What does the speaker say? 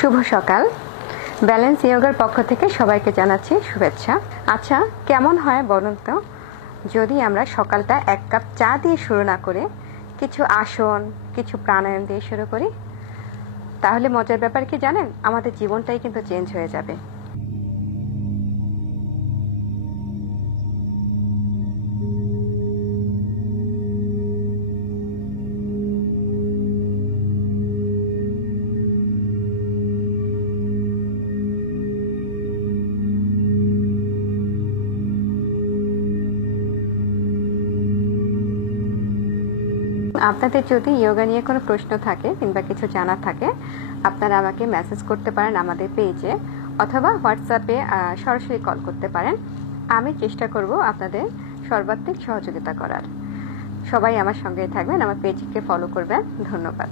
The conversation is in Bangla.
শুভ সকাল। ব্যালেন্স ইয়োগার পক্ষ থেকে সবাইকে জানাচ্ছি শুভেচ্ছা। আচ্ছা, কেমন হয় বলুন তো যদি আমরা সকালটা এক কাপ চা দিয়ে শুরু না করে কিছু আসন, কিছু প্রাণায়াম দিয়ে শুরু করি? তাহলে মজার ব্যাপার কি জানেন, আমাদের জীবনটাই কিন্তু চেঞ্জ হয়ে যাবে। আপনাদের যদি যোগা নিয়ে কোনো প্রশ্ন থাকে কিংবা কিছু জানার থাকে, আপনারা আমাকে মেসেজ করতে পারেন আমাদের পেজে, অথবা হোয়াটসঅ্যাপে সরাসরি কল করতে পারেন। আমি চেষ্টা করব আপনাদের সর্বাত্মক সহযোগিতা করার। সবাই আমার সঙ্গেই থাকবেন, আমার পেজকে ফলো করবেন। ধন্যবাদ।